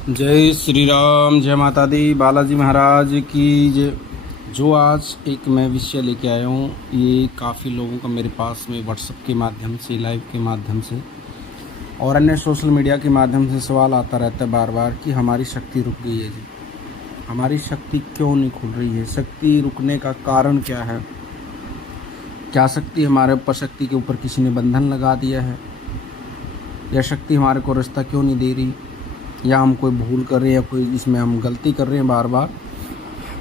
जय श्री राम, जय माता दी, बालाजी महाराज की जय। जो आज एक मैं विषय लेके आया हूँ, ये काफ़ी लोगों का मेरे पास में व्हाट्सएप के माध्यम से, लाइव के माध्यम से और अन्य सोशल मीडिया के माध्यम से सवाल आता रहता है बार बार कि हमारी शक्ति रुक गई है जी। हमारी शक्ति क्यों नहीं खुल रही है? शक्ति रुकने का कारण क्या है? क्या शक्ति हमारे ऊपर, शक्ति के ऊपर किसी ने बंधन लगा दिया है? या शक्ति हमारे को रास्ता क्यों नहीं दे रही? या हम कोई भूल कर रहे हैं या कोई इसमें हम गलती कर रहे हैं बार बार?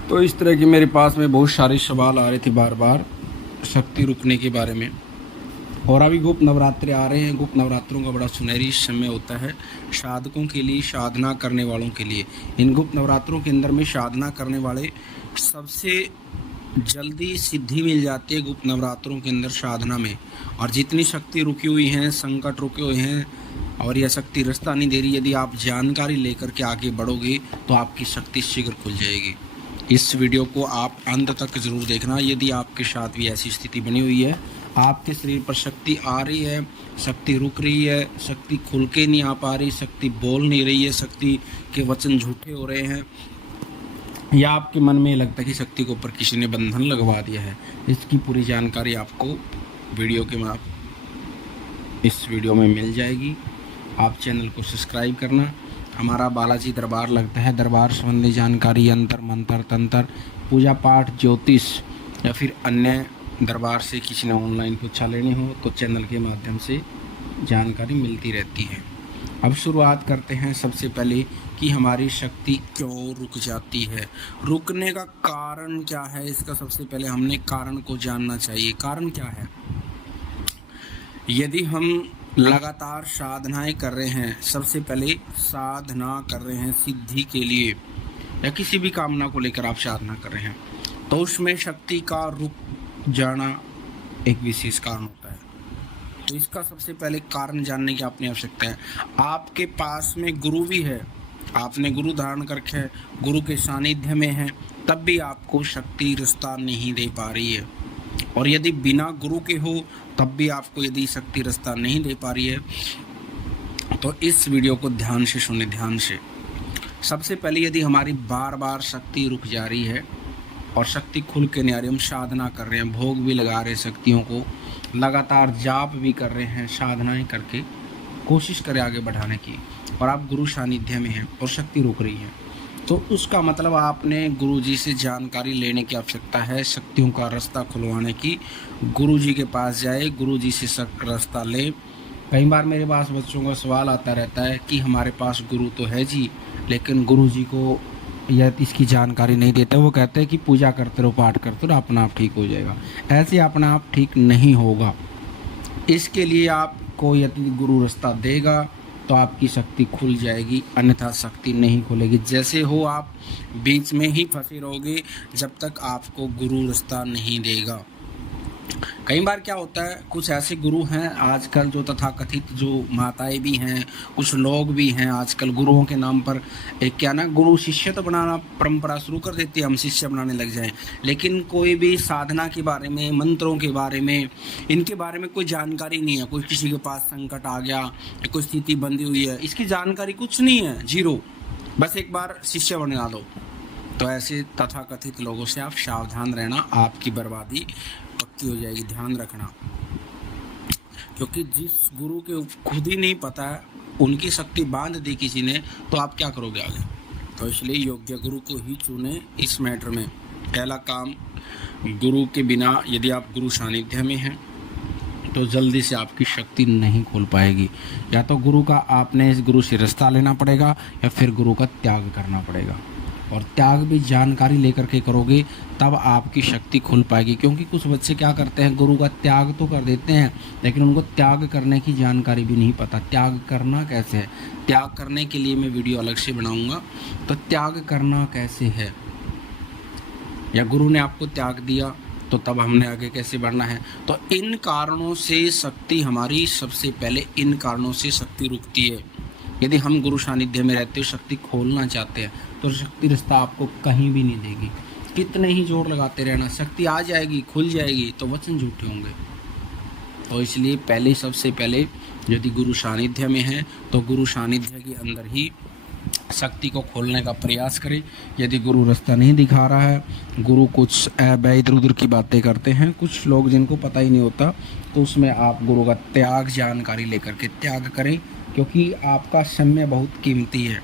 तो इस तरह की मेरे पास में बहुत सारे सवाल आ रहे थे बार बार शक्ति रुकने के बारे में। और अभी गुप्त नवरात्रे आ रहे हैं। गुप्त नवरात्रों का बड़ा सुनहरी समय होता है साधकों के लिए, साधना करने वालों के लिए। इन गुप्त नवरात्रों के अंदर में साधना करने वाले सबसे जल्दी सिद्धि मिल जाती है गुप्त नवरात्रों के अंदर साधना में। और जितनी शक्ति रुकी हुई हैं, संकट रुके हुए हैं और यह शक्ति रास्ता नहीं दे रही, यदि आप जानकारी लेकर के आगे बढ़ोगे तो आपकी शक्ति शीघ्र खुल जाएगी। इस वीडियो को आप अंत तक ज़रूर देखना। यदि आपके साथ भी ऐसी स्थिति बनी हुई है, आपके शरीर पर शक्ति आ रही है, शक्ति रुक रही है, शक्ति खुल के नहीं आ पा रही, शक्ति बोल नहीं रही है, शक्ति के वचन झूठे हो रहे हैं, या आपके मन में लगता है कि शक्ति के ऊपर किसी ने बंधन लगवा दिया है, इसकी पूरी जानकारी आपको वीडियो के में इस वीडियो में मिल जाएगी। आप चैनल को सब्सक्राइब करना। हमारा बालाजी दरबार लगता है। दरबार संबंधी जानकारी, यंत्र मंत्र तंत्र, पूजा पाठ, ज्योतिष या फिर अन्य दरबार से किसी ने ऑनलाइन पूछा लेनी हो तो चैनल के माध्यम से जानकारी मिलती रहती है। अब शुरुआत करते हैं सबसे पहले कि हमारी शक्ति क्यों रुक जाती है, रुकने का कारण क्या है। इसका सबसे पहले हमने कारण को जानना चाहिए। कारण क्या है? यदि हम लगातार साधनाएं कर रहे हैं, सबसे पहले साधना कर रहे हैं सिद्धि के लिए या किसी भी कामना को लेकर आप साधना कर रहे हैं, तो उसमें शक्ति का रुक जाना एक विशेष कारण होता है। तो इसका सबसे पहले कारण जानने की अपनी आवश्यकता है। आपके पास में गुरु भी है, आपने गुरु धारण करके है, गुरु के सानिध्य में है, तब भी आपको शक्ति रास्ता नहीं दे पा रही है। और यदि बिना गुरु के हो तब भी आपको यदि शक्ति रास्ता नहीं दे पा रही है, तो इस वीडियो को ध्यान से सुने, ध्यान से। सबसे पहले यदि हमारी बार बार शक्ति रुक जा रही है और शक्ति खुल के नहीं आ रही, हम साधना कर रहे हैं, भोग भी लगा रहे हैं शक्तियों को, लगातार जाप भी कर रहे हैं, साधनाएं करके कोशिश करें आगे बढ़ाने की, और आप गुरु सानिध्य में हैं और शक्ति रुक रही है, तो उसका मतलब आपने गुरुजी से जानकारी लेने की आवश्यकता है। शक्तियों का रास्ता खुलवाने की गुरुजी के पास जाए, गुरुजी से रास्ता ले। कई बार मेरे पास बच्चों का सवाल आता रहता है कि हमारे पास गुरु तो है जी, लेकिन गुरुजी को या इसकी जानकारी नहीं देते। वो कहते हैं कि पूजा करते रहो, पाठ करते रहो, अपना आप ठीक हो जाएगा। ऐसे अपना आप ठीक नहीं होगा। इसके लिए आपको यदि गुरु रास्ता देगा तो आपकी शक्ति खुल जाएगी, अन्यथा शक्ति नहीं खुलेगी। जैसे हो आप बीच में ही फंसे रहोगे जब तक आपको गुरु रास्ता नहीं देगा। कई बार क्या होता है, कुछ ऐसे गुरु हैं आजकल जो तथाकथित, जो माताएं भी हैं, कुछ लोग भी हैं आजकल गुरुओं के नाम पर एक क्या ना, गुरु शिष्य तो बनाना परंपरा शुरू कर देती है, हम शिष्य बनाने लग जाएं, लेकिन कोई भी साधना के बारे में, मंत्रों के बारे में, इनके बारे में कोई जानकारी नहीं है। कोई किसी के पास संकट आ गया, कोई स्थिति बंधी हुई है, इसकी जानकारी कुछ नहीं है, जीरो, बस एक बार शिष्य बना दो। तो ऐसे तथाकथित लोगों से आप सावधान रहना, आपकी बर्बादी पक्की हो जाएगी, ध्यान रखना। क्योंकि जिस गुरु के खुद ही नहीं पता है, उनकी शक्ति बांध दी किसी ने, तो आप क्या करोगे आगे? तो इसलिए योग्य गुरु को ही चुने इस मैटर में। पहला काम, गुरु के बिना यदि आप गुरु सानिध्य में हैं तो जल्दी से आपकी शक्ति नहीं खोल पाएगी। या तो गुरु का आपने इस गुरु से रास्ता लेना पड़ेगा या फिर गुरु का त्याग करना पड़ेगा। और त्याग भी जानकारी लेकर के करोगे तब आपकी शक्ति खुल पाएगी। क्योंकि कुछ बच्चे क्या करते हैं, गुरु का त्याग तो कर देते हैं लेकिन उनको त्याग करने की जानकारी भी नहीं पता। त्याग करना कैसे है, त्याग करने के लिए मैं वीडियो अलग से बनाऊंगा। तो त्याग करना कैसे है, या गुरु ने आपको त्याग दिया तो तब हमने आगे कैसे बढ़ना है। तो इन कारणों से शक्ति हमारी, सबसे पहले इन कारणों से शक्ति रुकती है। यदि हम गुरु सानिध्य में रहते हो, शक्ति खोलना चाहते हैं, तो शक्ति रास्ता आपको कहीं भी नहीं देगी। कितने ही जोर लगाते रहना, शक्ति आ जाएगी, खुल जाएगी, तो वचन झूठे होंगे। तो इसलिए पहले, सबसे पहले यदि गुरु सानिध्य में है तो गुरु सानिध्य के अंदर ही शक्ति को खोलने का प्रयास करें। यदि गुरु रास्ता नहीं दिखा रहा है, गुरु कुछ इधर उधर की बातें करते हैं, कुछ लोग जिनको पता ही नहीं होता, तो उसमें आप गुरु का त्याग जानकारी लेकर के त्याग करें, क्योंकि आपका समय बहुत कीमती है।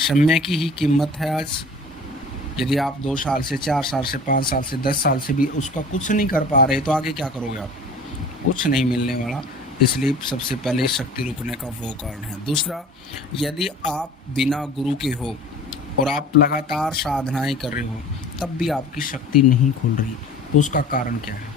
समय की ही कीमत है आज। यदि आप 2 साल से 4 साल से 5 साल से 10 साल से भी उसका कुछ नहीं कर पा रहे, तो आगे क्या करोगे आप? कुछ नहीं मिलने वाला। इसलिए सबसे पहले शक्ति रुकने का वो कारण है। दूसरा, यदि आप बिना गुरु के हो और आप लगातार साधनाएं कर रहे हो, तब भी आपकी शक्ति नहीं खुल रही, तो उसका कारण क्या है?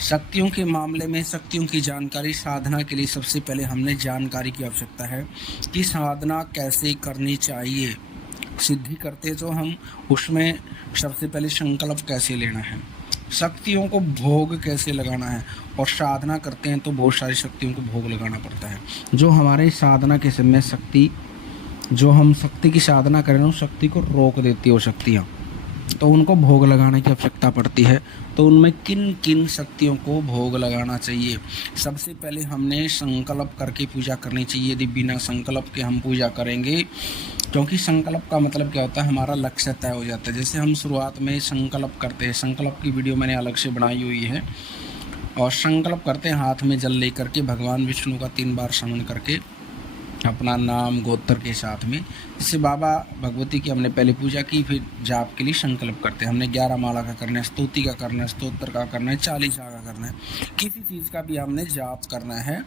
शक्तियों के मामले में शक्तियों की जानकारी साधना के लिए सबसे पहले हमने जानकारी की आवश्यकता है कि साधना कैसे करनी चाहिए। सिद्धि करते तो हम उसमें सबसे पहले संकल्प कैसे लेना है, शक्तियों को भोग कैसे लगाना है, और साधना करते हैं तो बहुत सारी शक्तियों को भोग लगाना पड़ता है। जो हमारे साधना के समय शक्ति, जो हम शक्ति की साधना करें उस शक्ति को रोक देती है वो शक्तियाँ, तो उनको भोग लगाने की आवश्यकता पड़ती है। तो उनमें किन किन शक्तियों को भोग लगाना चाहिए? सबसे पहले हमने संकल्प करके पूजा करनी चाहिए। यदि बिना संकल्प के हम पूजा करेंगे, क्योंकि संकल्प का मतलब क्या होता है, हमारा लक्ष्य तय हो जाता है। जैसे हम शुरुआत में संकल्प करते हैं, संकल्प की वीडियो मैंने अलग से बनाई हुई है, और संकल्प करते हैं हाथ में जल लेकर के भगवान विष्णु का 3 बार स्मरण करके अपना नाम गोत्र के साथ में। जैसे बाबा भगवती की हमने पहले पूजा की, फिर जाप के लिए संकल्प करते हैं। हमने 11 माला का करना है, स्तुति का करना है, स्तोत्र का करना है, 40 का करना है, किसी चीज़ का भी हमने जाप करना है,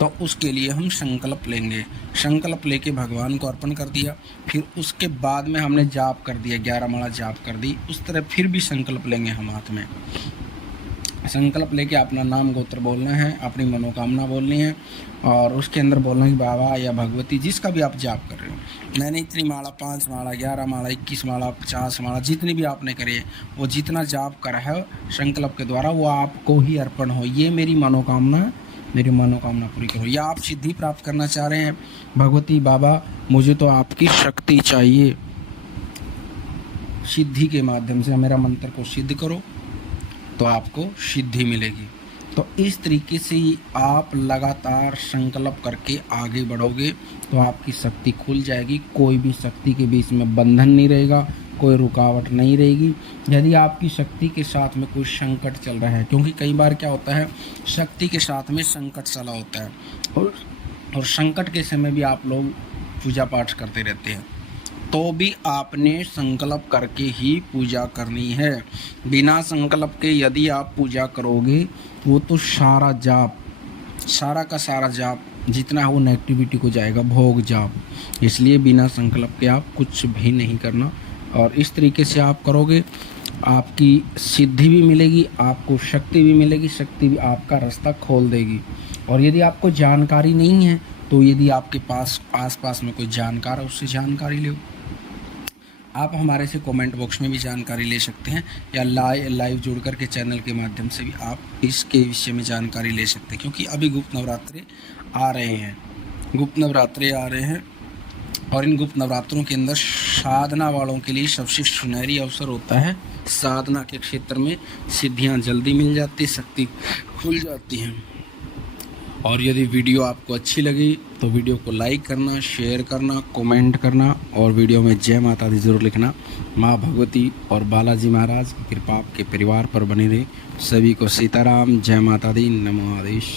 तो उसके लिए हम संकल्प लेंगे। संकल्प लेके भगवान को अर्पण कर दिया, फिर उसके बाद में हमने जाप कर दिया, 11 माला जाप कर दी। उस तरह फिर भी संकल्प लेंगे हम हाथ में। संकल्प लेके अपना नाम गोत्र बोलना है, अपनी मनोकामना बोलनी है, और उसके अंदर बोलना है कि बाबा या भगवती, जिसका भी आप जाप कर रहे हो, मैंने इतनी माला, 5 माला, 11 माला, 21 माला, 50 माला, जितनी भी आपने करी है, वो जितना जाप करा है संकल्प के द्वारा, वो आपको ही अर्पण हो। ये मेरी मनोकामना पूरी करो। या आप सिद्धि प्राप्त करना चाह रहे हैं, भगवती बाबा मुझे तो आपकी शक्ति चाहिए, सिद्धि के माध्यम से मेरा मंत्र को सिद्ध करो, तो आपको सिद्धि मिलेगी। तो इस तरीके से ही आप लगातार संकल्प करके आगे बढ़ोगे, तो आपकी शक्ति खुल जाएगी। कोई भी शक्ति के बीच में बंधन नहीं रहेगा, कोई रुकावट नहीं रहेगी। यदि आपकी शक्ति के साथ में कोई संकट चल रहा है, क्योंकि कई बार क्या होता है, शक्ति के साथ में संकट चला होता है, और संकट के समय भी आप लोग पूजा पाठ करते रहते हैं, तो भी आपने संकल्प करके ही पूजा करनी है। बिना संकल्प के यदि आप पूजा करोगे, वो तो सारा जाप, सारा का सारा जाप जितना है वो नेगेटिविटी को जाएगा, भोग जाप। इसलिए बिना संकल्प के आप कुछ भी नहीं करना, और इस तरीके से आप करोगे, आपकी सिद्धि भी मिलेगी, आपको शक्ति भी मिलेगी, शक्ति भी आपका रास्ता खोल देगी। और यदि आपको जानकारी नहीं है, तो यदि आपके पास आसपास में कोई जानकार है, उससे जानकारी लो। आप हमारे से कमेंट बॉक्स में भी जानकारी ले सकते हैं, या लाइव जुड़ कर के चैनल के माध्यम से भी आप इसके विषय में जानकारी ले सकते हैं। क्योंकि अभी गुप्त नवरात्रे आ रहे हैं, और इन गुप्त नवरात्रों के अंदर साधना वालों के लिए सबसे सुनहरी अवसर होता है। साधना के क्षेत्र में सिद्धियां जल्दी मिल जाती, शक्ति खुल जाती हैं। और यदि वीडियो आपको अच्छी लगी तो वीडियो को लाइक करना, शेयर करना, कमेंट करना, और वीडियो में जय माता दी ज़रूर लिखना। माँ भगवती और बालाजी महाराज की कृपा आपके परिवार पर बनी रहे। सभी को सीताराम, जय माता दी, नमो आदेश।